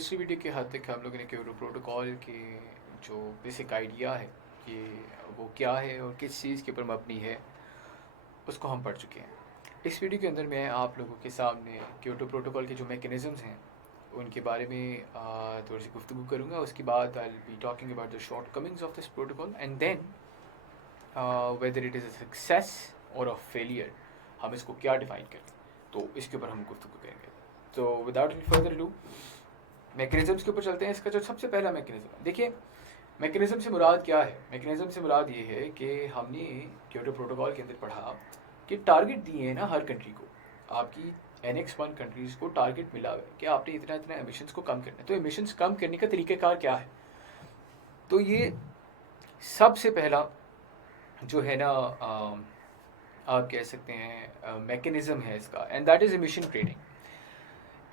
पिछली वीडियो के हद तक हम लोगों ने क्योटो प्रोटोकॉल के जो बेसिक आइडिया है कि वो क्या है और किस चीज़ के ऊपर मबनी है उसको हम पढ़ चुके हैं। इस वीडियो के अंदर मैं आप लोगों के सामने क्योटो प्रोटोकॉल के जो मैकेनिज़म्स हैं उनके बारे में थोड़ी सी गुफ्तगू करूँगा। उसके बाद I will be talking about the shortcomings of this protocol and then whether it is a success or a failure, हम इसको क्या डिफ़ाइन करें, तो इसके ऊपर हम गुफ्तगू करेंगे। तो without any further do mechanisms के ऊपर चलते हैं। इसका जो सबसे पहला मैकेनिज़्म है, देखिए मैकेनिज़्म से मुराद क्या है। मैकेनिज़्म से मुराद ये है कि हमने क्योटो प्रोटोकॉल के अंदर पढ़ा कि टारगेट दिए हैं ना हर कंट्री को, आपकी NX1 कंट्रीज़ को टारगेट मिला हुआ है कि आपने इतना इतना एमिशंस को कम करना है। तो एमिशंस कम करने का तरीक़ाकार क्या है, तो ये सबसे पहला जो है ना आप कह सकते हैं मैकेनिज़्म है इसका, and that is emission trading.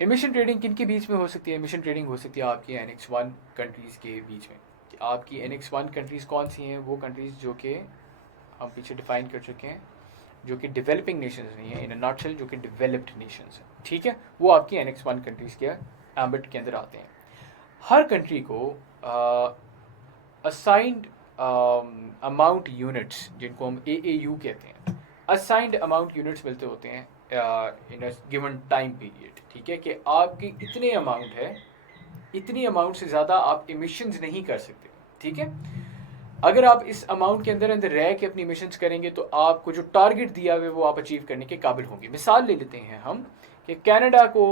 Emission trading किन के बीच में हो सकती है? एमिशन ट्रेडिंग हो सकती है आपकी NX1 कंट्रीज़ के बीच में। आपकी NX1 कंट्रीज़ कौन सी हैं? वो कंट्रीज़ जो कि हम पीछे डिफ़ाइन कर चुके हैं, जो कि डेवलपिंग नेशंस नहीं है, इन अ नटशेल जो कि डेवलप्ड नेशंस हैं, ठीक है। वो आपकी NX1 कंट्रीज़ के एम्बिट के अंदर आते हैं। हर कंट्री को असाइंड अमाउंट यूनिट्स, जिनको हम AAU कहते हैं, असाइंड अमाउंट यूनिट्स मिलते होते हैं इन अ गिवन टाइम पीरियड, ठीक है, कि आपकी इतने अमाउंट है, इतनी अमाउंट से ज़्यादा आप इमिशंस नहीं कर सकते, ठीक है। अगर आप इस अमाउंट के अंदर अंदर रह के अपनी इमिशंस करेंगे तो आपको जो टारगेट दिया हुआ है वो आप अचीव करने के काबिल होंगे। मिसाल ले लेते हैं हम कि कनाडा को,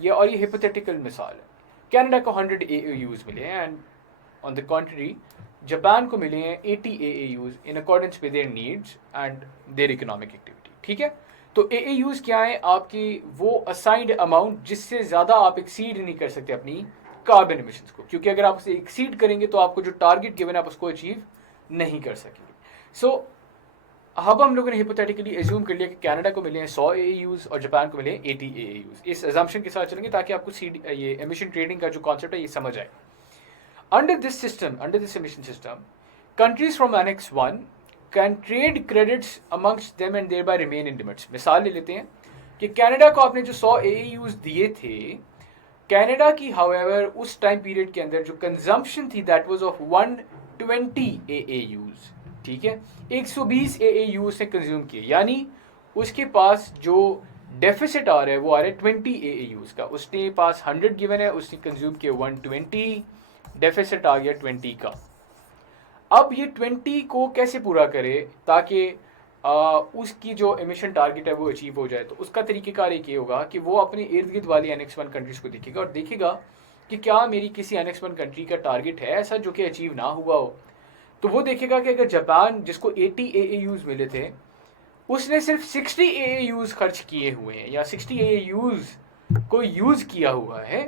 ये हिपोथेटिकल मिसाल है, कनाडा को 100 AAUs मिले हैं एंड ऑन द कॉन्ट्री जापान को मिले हैं 80 AAUs in accordance with their needs and their economic activity, ठीक है। तो AAUs क्या है? आपकी वो असाइंड अमाउंट जिससे ज़्यादा आप एक्सीड नहीं कर सकते अपनी कार्बन एमिशंस को, क्योंकि अगर आप उसे एक्सीड करेंगे तो आपको जो टारगेट गिवन है आप उसको अचीव नहीं कर सकेंगे। सो अब हम लोगों ने हिपोथेटिकली एज्यूम कर लिया कि कनाडा को मिले हैं 100 AAUs और जापान को मिले हैं 80 AAUs। इस अजम्पशन के साथ चलेंगे ताकि आपको ये एमिशन ट्रेडिंग का जो कॉन्सेप्ट है ये समझ आए। Under this system, under this emission system, countries from Annex 1 can trade credits amongst them and thereby remain in limits. मिसाल ले लेते हैं कि कनाडा को आपने जो 100 AAUs दिए थे, कनाडा की however उस टाइम पीरियड के अंदर जो कंजम्पशन थी दैट वाज ऑफ 120 AAUs, ठीक है, 120 AAUs से कंज्यूम किए, यानी उसके पास जो डेफिसिट आ रहा है वो आ रहा है 20 AAUs का। उसने पास 100 गिवन है, उसने कंज्यूम किए 120, डेफिसिट आ गया 20 का। अब ये 20 को कैसे पूरा करे ताकि उसकी जो एमिशन टारगेट है वो अचीव हो जाए? तो उसका तरीक़ेकार एक ये होगा कि वो अपने इर्द गिर्द वाली NX1 कंट्रीज़ को देखेगा और देखेगा कि क्या मेरी किसी NX1 कंट्री का टारगेट है ऐसा जो कि अचीव ना हुआ हो। तो वो देखेगा कि अगर जापान, जिसको 80 AAUs मिले थे, उसने सिर्फ 60 AAUs खर्च किए हुए हैं या 60 AAUs को यूज़ किया हुआ है,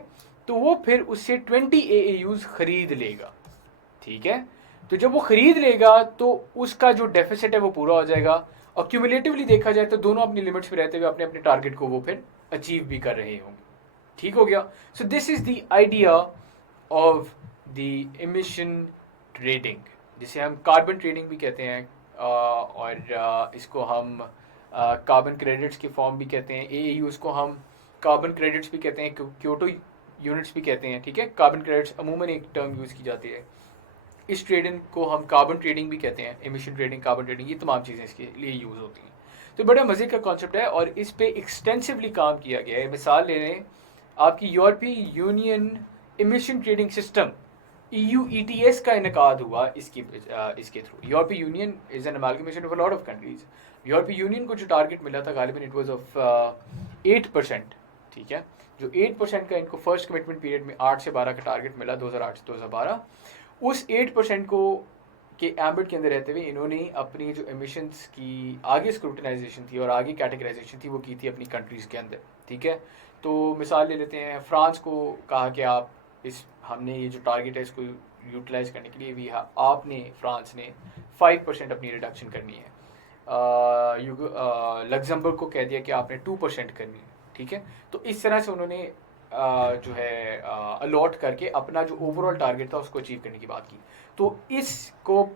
तो वो फिर उससे 20 AAUs खरीद लेगा, ठीक है। तो जब वो खरीद लेगा तो उसका जो डेफिसिट है वो पूरा हो जाएगा और क्यूमुलेटिवली देखा जाए तो दोनों अपनी लिमिट्स में रहते हुए अपने अपने टारगेट को वो फिर अचीव भी कर रहे होंगे, ठीक हो गया। सो this is the idea of the emission trading, जिसे हम कार्बन ट्रेडिंग भी कहते हैं और इसको हम कार्बन क्रेडिट्स के फॉर्म भी कहते हैं। AAUs को हम कार्बन क्रेडिट्स भी कहते हैं, क्योटो यूनिट्स भी कहते हैं, ठीक है। कार्बन क्रेडिट्स अमूमन एक टर्म यूज़ की जाती है। इस ट्रेडिंग को हम कार्बन ट्रेडिंग भी कहते हैं, एमिशन ट्रेडिंग, कार्बन ट्रेडिंग, ये तमाम चीज़ें इसके लिए यूज़ होती हैं। तो बड़ा मज़े का कॉन्सेप्ट है और इस पर एक्सटेंसिवली काम किया गया है। मिसाल ले लें, आपकी यूरोपीय union emission trading system EU ETS का इनकाद हुआ इसके थ्रू। यूरोपीय union is an amalgamation of a lot of countries. यूरोपीय यूनियन को जो टारगेट मिला था गालिबन इट वाज ऑफ 8%, ठीक है। जो 8% का इनको फर्स्ट कमिटमेंट पीरियड में 8 से 12 का टारगेट मिला 2008 से 2012, उस 8% को के एम्बिट के अंदर रहते हुए इन्होंने अपनी जो एमिशंस की आगे स्क्रूटनाइजेशन थी और आगे कैटेगराइजेशन थी वो की थी अपनी कंट्रीज़ के अंदर, ठीक है। तो मिसाल ले लेते हैं, फ्रांस को कहा कि आप हमने ये जो टारगेट है इसको यूटिलाइज करने के लिए भी आपने, फ्रांस ने 5% अपनी रिडक्शन करनी है। लग्जमबर्ग को कह दिया कि आपने 2% करनी है, ठीक है। तो इस तरह से उन्होंने जो है अलॉट करके अपना जो ओवरऑल टारगेट था उसको अचीव करने की बात की। तो इसको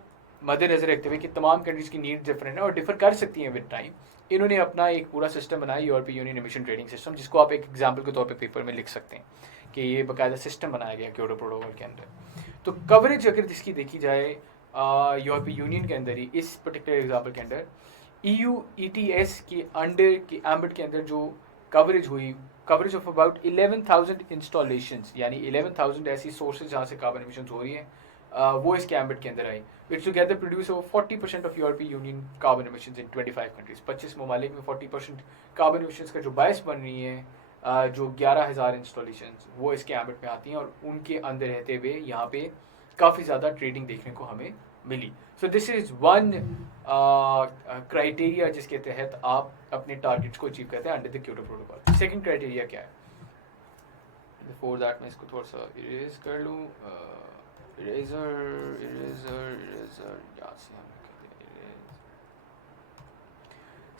मद्देनजर रखते हुए कि तमाम कंट्रीज़ की नीड डिफरेंट है और डिफर कर सकती हैं विद टाइम, इन्होंने अपना एक पूरा सिस्टम बनाया, यूरोपीय यूनियन एमिशन ट्रेडिंग सिस्टम, जिसको आप एक एग्जाम्पल के तौर पे पेपर में लिख सकते हैं कि ये बाकायदा सिस्टम बनाया गया क्योटो प्रोटोकॉल के अंदर। तो कवरेज अगर जिसकी देखी जाए यूरोपीय यूनियन के अंदर ही, इस पर्टिकुलर एग्जाम्पल के अंदर EU ETS के अंडर के एम्बिट के अंदर जो कवरेज हुई, कवरेज ऑफ अबाउट 11,000 इंस्टॉलेशंस, यानी 11,000 ऐसी सोर्सेज जहाँ से कार्बन एमिशंस हो रही हैं, वो इसके एम्बिट के अंदर आई, विच टुगेदर प्रोड्यूस ओवर 40% ऑफ यूरोपीय यूनियन कार्बन एमिशंस इन 25 कंट्रीज। 25 ममालिक में 40% कार्बन एमिशंस का जो बायस बन रही है, जो 11,000 इंस्टॉलेशंस वो इसके एम्बिट में आती हैं, और उनके अंदर रहते हुए यहाँ पे काफ़ी ज़्यादा ट्रेडिंग देखने को हमें मिली। So this is one criteria जिसके तहत आप अपने टारगेट्स को अचीव करते हैं under the Kyoto protocol. Second criteria क्या है? बिफोर दैट मैं इसको थोड़ा सा इरेज कर लूँ, इरेजर यहाँ से हम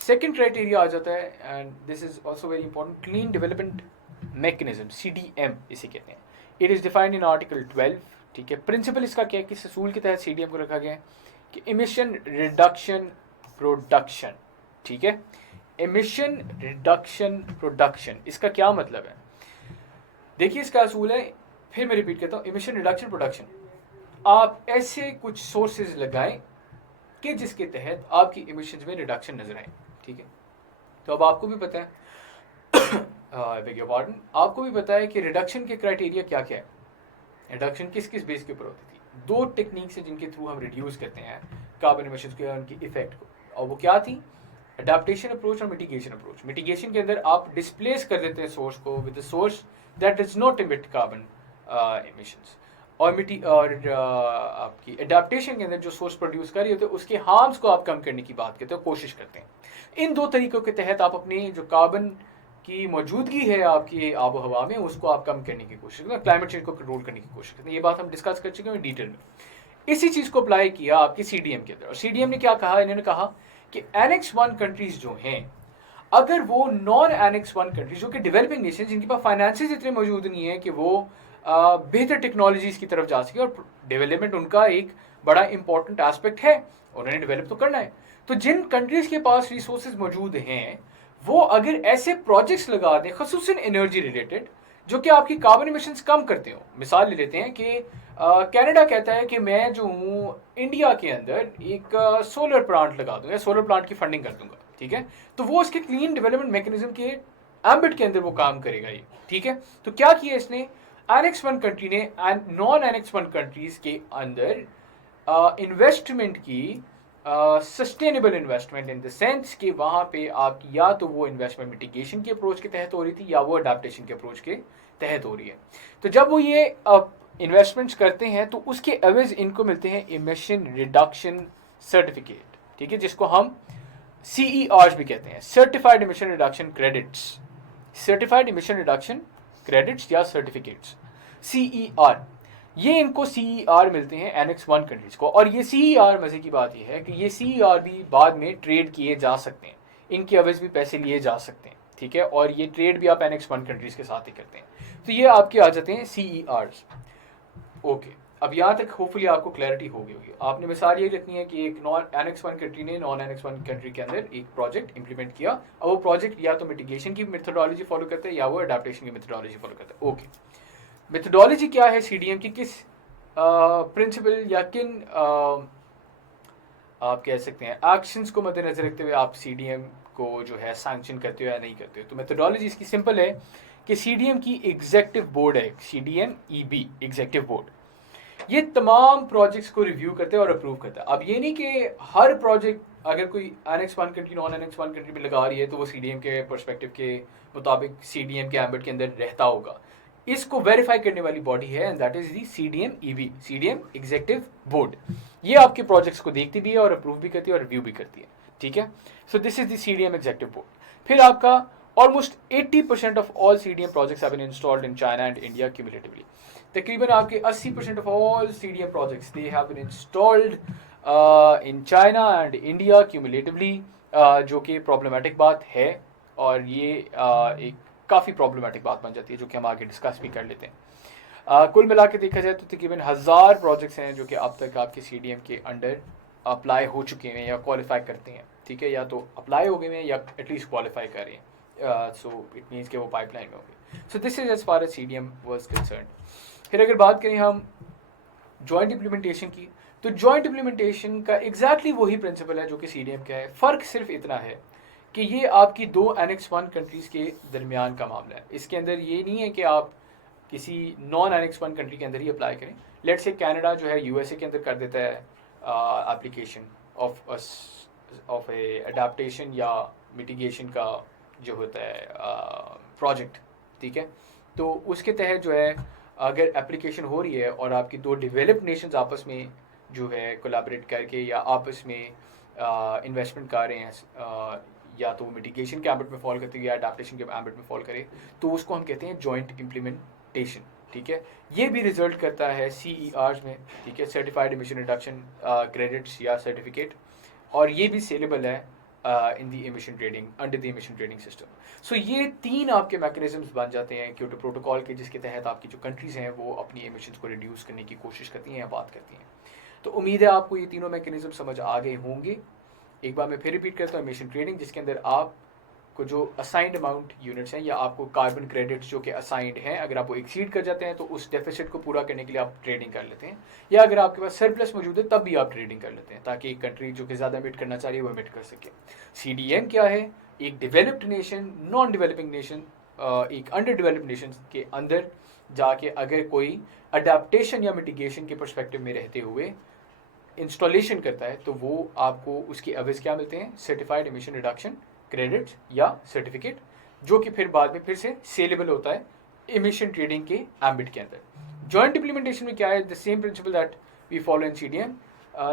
सेकंड क्राइटेरिया आ जाता है, and this is also very important, clean development mechanism, CDM इसे कहते हैं। It is defined in article 12, ठीक है। प्रिंसिपल इसका क्या है, किस असूल के तहत CDM को रखा गया है कि इमिशन रिडक्शन प्रोडक्शन, ठीक है। इमिशन रिडक्शन प्रोडक्शन, इसका क्या मतलब है? देखिए इसका असूल है, फिर मैं रिपीट करता हूँ, इमिशन रिडक्शन प्रोडक्शन। आप ऐसे कुछ सोर्सेज लगाएं कि जिसके तहत आपकी इमिशंस में रिडक्शन नजर आए, ठीक है। तो अब आपको भी पता है बेग योर पार्डन, आपको भी पता है कि रिडक्शन के क्राइटेरिया क्या क्या है, रिडक्शन किस किस बेस के ऊपर होती थी। दो टेक्निक्स है जिनके थ्रू हम रिड्यूस करते हैं कार्बन इमिशंस के, उनकी इफेक्ट को, और वो क्या थी? अडेप्टेशन अप्रोच और मिटिगेशन अप्रोच। मिटिगेशन के अंदर आप डिस्प्लेस कर देते हैं सोर्स को with the source that does not emit carbon emissions, और आपकी अडेप्टेशन के अंदर जो सोर्स प्रोड्यूस कर रही होती है उसके हार्म्स को आप कम करने की बात करते हो, कोशिश करते हैं। इन दो तरीकों के तहत आप अपनी जो कार्बन की मौजूदगी है आपकी आबो हवा में, उसको आप कम करने की कोशिश करते हैं, क्लाइमेट चेंज को कंट्रोल करने की कोशिश करते हैं। ये बात हम डिस्कस कर चुके हैं डिटेल में। इसी चीज़ को अप्लाई किया आपकी CDM के अंदर, और CDM ने क्या कहा? इन्होंने कहा कि Annex 1 कंट्रीज जो हैं, अगर वो नॉन Annex 1 कंट्रीज जो कि डेवलपिंग नेशन, जिनके पास फाइनेंसेस इतने मौजूद नहीं है कि वो बेहतर टेक्नोलॉजीज की तरफ जा सके, और डेवलपमेंट उनका एक बड़ा इंपॉर्टेंट एस्पेक्ट है, उन्होंने डेवलप तो करना है। तो जिन कंट्रीज के पास रिसोर्सेज मौजूद हैं, वो अगर ऐसे प्रोजेक्ट्स लगा दें खसूसन एनर्जी रिलेटेड जो कि आपकी कार्बन इमिशंस कम करते हो। मिसाल ले लेते हैं कि कनाडा कहता है कि मैं जो हूँ इंडिया के अंदर एक सोलर प्लांट लगा दूंगा, सोलर प्लांट की फंडिंग कर दूंगा, ठीक है। तो वो उसके क्लीन डेवलपमेंट मैकेनिज्म के एम्बिट के अंदर वो काम करेगा ये, ठीक है। तो क्या किया इसने? Annex 1 कंट्री ने नॉन Annex 1 कंट्रीज के अंदर इन्वेस्टमेंट की, sustainable investment in the sense कि वहाँ पे आपकी या तो वो इन्वेस्टमेंट मिटिगेशन के अप्रोच के तहत हो रही थी, या वो अडेप्टेशन के अप्रोच के तहत हो रही है। तो जब वो ये इन्वेस्टमेंट्स करते हैं तो उसके एवज इनको मिलते हैं इमिशन रिडक्शन सर्टिफिकेट, ठीक है, जिसको हम CERs भी कहते हैं, certified emission reduction credits, certified emission reduction credits या सर्टिफिकेट्स, CER। ये इनको CER मिलते हैं Annex 1 कंट्रीज को, और ये CER, मजे की बात ये है कि ये CER भी बाद में ट्रेड किए जा सकते हैं, इनके एवज भी पैसे लिए जा सकते हैं, ठीक है, और ये ट्रेड भी आप Annex 1 कंट्रीज के साथ ही करते हैं। तो ये आपके आ जाते हैं CERs। ओके, अब यहाँ तक होपफुली आपको क्लैरिटी हो गई होगी। आपने मिसाल ये रखनी है कि एक नॉन Annex 1 कंट्री ने नॉन Annex 1 कंट्री के अंदर एक प्रोजेक्ट इंप्लीमेंट किया, और वो प्रोजेक्ट या तो मिटिगेशन की मेथोडोलॉजी फॉलो करता है या वो अडेप्टेशन की मेथोडोलॉजी फॉलो करता है। ओके, मेथोडोलॉजी क्या है CDM की, किस प्रिंसिपल या किन आप कह सकते हैं एक्शंस को मद्देनजर रखते हुए आप CDM को जो है सैंक्शन करते हो या नहीं करते हो? तो मेथोडोलॉजी इसकी सिंपल है कि CDM की एग्जेक्टिव बोर्ड है, CDM EB एग्जेक्टिव बोर्ड, ये तमाम प्रोजेक्ट्स को रिव्यू करते हैं और अप्रूव करता है। अब ये नहीं कि हर प्रोजेक्ट अगर कोई Annex 1 country non Annex 1 country में लगा रही है तो वो CDM के पर्सपेक्टिव के मुताबिक CDM के एम्बिट के अंदर रहता होगा। इसको वेरीफाई करने वाली बॉडी है, and that is the CDM EB, CDM executive board. ये आपके प्रोजेक्ट्स को देखती भी है और अप्रूव भी करती है और रिव्यू भी करती है, ठीक है। So this is the CDM executive board. फिर आपका almost 80% of all CDM projects have been installed in China and India cumulatively. तकरीबन आपके 80% of all CDM projects they have been installed in China and India cumulatively, जो कि problematic बात है, और ये एक काफ़ी प्रॉब्लमेटिक बात बन जाती है जो कि हम आगे डिस्कस भी कर लेते हैं। कुल मिला के देखा जाए तो तकरीबन 1000 प्रोजेक्ट्स हैं जो कि अब तक आपके CDM के अंडर अप्लाई हो चुके हैं या क्वालिफाई करते हैं, ठीक है, या तो अप्लाई हो गए हैं या एटलीस्ट क्वालिफाई कर रहे हैं। सो इट मीन्स कि वो पाइपलाइन में होंगे। So this is as far as CDM was concern. फिर अगर बात करें हम जॉइंट इम्प्लीमेंटेशन की, तो जॉइंट इम्प्लीमेंटेशन का एग्जैक्टली वही प्रिंसिपल है जो कि CDM का है। फ़र्क सिर्फ इतना है कि ये आपकी दो Annex 1 कंट्रीज़ के दरमियान का मामला है। इसके अंदर ये नहीं है कि आप किसी नॉन Annex 1 कंट्री के अंदर ही अप्लाई करें। लेट से कनाडा जो है USA के अंदर कर देता है एप्लीकेशन ऑफ ए अडाप्टेशन या मिटिगेशन का जो होता है प्रोजेक्ट, ठीक है। तो उसके तहत जो है अगर एप्लीकेशन हो रही है और आपकी दो डेवलप्ड नेशंस आपस में जो है कोलैबोरेट करके या आपस में इन्वेस्टमेंट कर रहे हैं, या तो मिटिगेशन के एम्बिट में फॉल करते हैं या अडाप्टेशन के एम्बिट में फॉल करे, तो उसको हम कहते हैं जॉइंट इम्प्लीमेंटेशन, ठीक है। ये भी रिजल्ट करता है CERs में, ठीक है, सर्टिफाइड एमिशन रिडक्शन क्रेडिट्स या सर्टिफिकेट, और ये भी सेलेबल है in the emission trading, under the emission trading system. So ये तीन आपके मैकेनिज्म्स बन जाते हैं क्योटो प्रोटोकॉल के, जिसके तहत आपकी जो कंट्रीज़ हैं वो अपनी एमिशंस को रिड्यूस करने की कोशिश करती हैं या बात करती हैं। तो उम्मीद है आपको ये तीनों मैकेनिज्म समझ आ गए होंगे। एक बार मैं फिर रिपीट करता हूँ, एमिशन ट्रेडिंग जिसके अंदर आपको जो असाइंड अमाउंट यूनिट्स हैं या आपको कार्बन क्रेडिट्स जो कि असाइंड हैं, अगर आप वो एक्सीड कर जाते हैं तो उस डेफिसिट को पूरा करने के लिए आप ट्रेडिंग कर लेते हैं, या अगर आपके पास सरप्लस मौजूद है तब भी आप ट्रेडिंग कर लेते हैं ताकि एक कंट्री जो कि ज़्यादा एमिट करना चाह रही है वो एमिट कर सके। CDM क्या है? एक developed nation non developing nation, एक अंडर डेवलप्ड नेशन के अंदर जाके अगर कोई अडाप्टेशन या मिटिगेशन के परस्पेक्टिव में रहते हुए इंस्टॉलेशन करता है तो वो आपको उसके एवज क्या मिलते हैं? सर्टिफाइड एमिशन रिडक्शन क्रेडिट्स या सर्टिफिकेट, जो कि फिर बाद में फिर से सेलेबल होता है एमिशन ट्रेडिंग के एम्बिट के अंदर। जॉइंट इम्प्लीमेंटेशन में क्या है? The same principle that we follow in CDM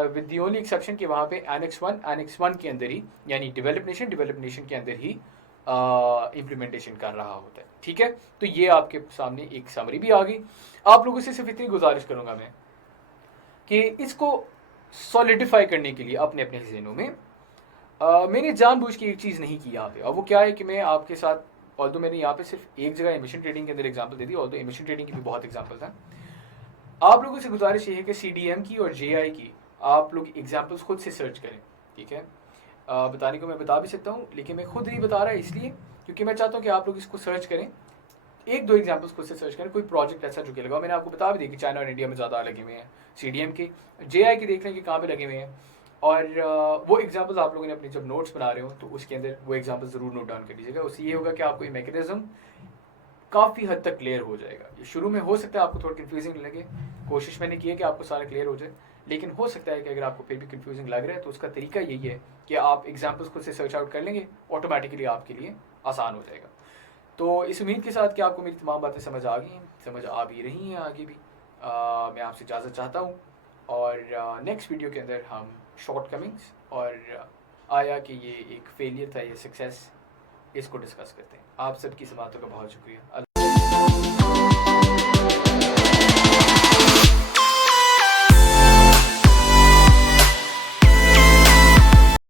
with the only exception कि वहाँ पे Annex 1 के अंदर ही, यानी डेवलप्ड नेशन के अंदर ही इम्प्लीमेंटेशन कर रहा होता है, ठीक है। तो ये आपके सामने एक समरी भी आ गई। आप लोगों से सिर्फ इतनी गुजारिश करूँगा मैं कि इसको सॉलिडिफाई करने के लिए अपने अपने जहनों में मैंने जानबूझ के एक चीज़ नहीं की यहाँ पे, और वो क्या है कि मैं आपके साथ, और तो मैंने यहाँ पे सिर्फ एक जगह एमिशन ट्रेडिंग के अंदर एग्जांपल दे दी, और तो एमिशन ट्रेडिंग की भी बहुत एग्जांपल था। आप लोगों से गुजारिश ये है कि CDM की और JI की आप लोग एग्जांपल्स खुद से सर्च करें, ठीक है। बताने को मैं बता भी सकता हूँ, लेकिन मैं खुद नहीं बता रहा इसलिए क्योंकि मैं चाहता हूँ कि आप लोग इसको सर्च करें, एक दो एग्जांपल्स खुद से सर्च करें, कोई प्रोजेक्ट ऐसा जो कि लगा। मैंने आपको बता भी दिया कि चाइना और इंडिया में ज़्यादा लगे हुए हैं CDM के। JI के देख लें कि कहाँ पे लगे हुए हैं, और वो एग्जांपल्स आप लोगों ने अपनी जब नोट्स बना रहे हो तो उसके अंदर वो एग्जांपल ज़रूर नोट डाउन कर लीजिएगा। उससे ये होगा कि आपको ये मैकेनिज्म काफ़ी हद तक क्लियर हो जाएगा। ये शुरू में हो सकता है आपको थोड़ा कन्फ्यूजिंग लगे, कोशिश मैंने की है कि आपको सारा क्लियर हो जाए, लेकिन हो सकता है कि अगर आपको फिर भी कन्फ्यूजिंग लग रहा है तो उसका तरीका यही है कि आप एग्जाम्पल्स खुद से सर्च आउट कर लेंगे, ऑटोमेटिकली आपके लिए आसान हो जाएगा। तो इस उम्मीद के साथ कि आपको मेरी तमाम बातें समझ आ गई हैं, समझ आ भी रही हैं आगे भी, मैं आपसे इजाज़त चाहता हूँ, और नेक्स्ट वीडियो के अंदर हम शॉर्ट कमिंग्स और आया कि ये एक फेलियर था या सक्सेस, इसको डिस्कस करते हैं। आप सबकी समातों का बहुत शुक्रिया।